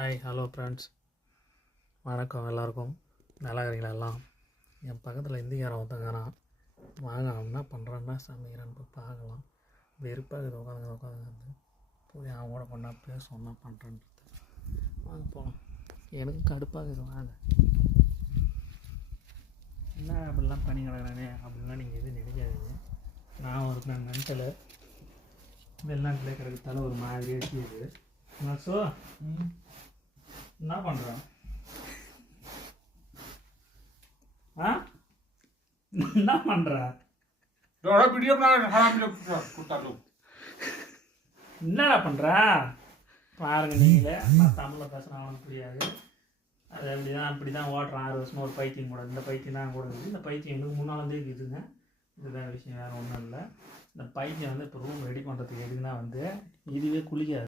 Hi hello friends, வணக்கம் எல்லாருக்கும். நல்லா இருக்கிறீங்களா எல்லாம்? என் பக்கத்தில் இந்திக்காரன் ஒருத்தங்கிறான், வாங்க அவன் என்ன பண்ணுறான்னா சமைக்கிறான்னு போய் பார்க்கலாம். வெறுப்பாக இது உட்காந்து போய் அவன் கூட கொண்டா பேசுவோம் என்ன பண்ணுறன்றது. வாங்க போகலாம். எனக்கு கடுப்பாக இது. வாங்க என்ன அப்படிலாம் பண்ணி கிடக்குறானே அப்படின்லாம் நீங்கள் எதுவும் நினைக்காதீங்க. நான் ஒரு மென்டலு வெளிநாட்டில் கிடக்கு தலை ஒரு மாதிரி வச்சுது. ஸோ என்ன பண்ணுறான்? என்ன பண்ணுற? என்னடா பண்ணுற பாருங்க. நீங்களே நான் தமிழில் பேசுகிறேன், அவனுக்கு புரியாது. அது அப்படி தான் ஓட்டுறான். 6 வருஷமாக ஒரு பைத்தியம் கூட. இந்த பைத்தியம் தான் கூட இருக்குது. இந்த பைத்தியம் எங்களுக்கு முன்னாலேருந்தே இருக்குதுங்க. இதுதான் விஷயம், வேறு ஒன்றும் இல்லை. இந்த பைத்தியம் இப்போ ரூம் ரெடி பண்ணுறதுக்கு எதுக்குன்னா இதுவே குளிக்காது.